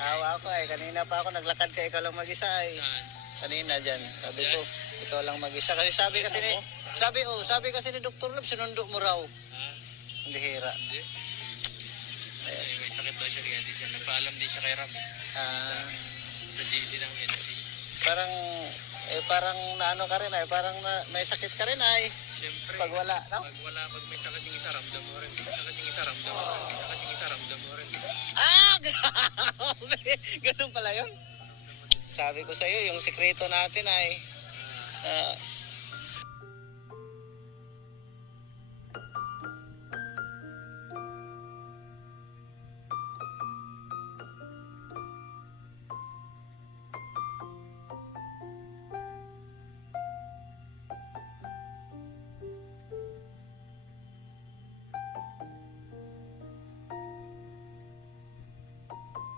Awa ako eh. Kanina pa ako naglakad ka, ikaw lang mag-isa eh. Saan? Kanina dyan. Sabi ko, ikaw lang mag-isa. Kasi sabi kasi ni Dr. Love, sinundo mo raw. Ha? Hindi hira. Hindi. May sakit daw siya, kaya di siya. Nagpaalam din siya kay Ram. Sa GC ng NC. Parang naano ka rin ay, parang may sakit ka rin ay. Siyempre. Pag wala, no? Pag may sakit yung isa, ramdam mo rin. May sakit yung isa, ramdam mo rin. May sakit yung isa, ramdam mo rin. Grabe! Ganun pala yun. Sabi ko sa iyo, yung sikreto natin ay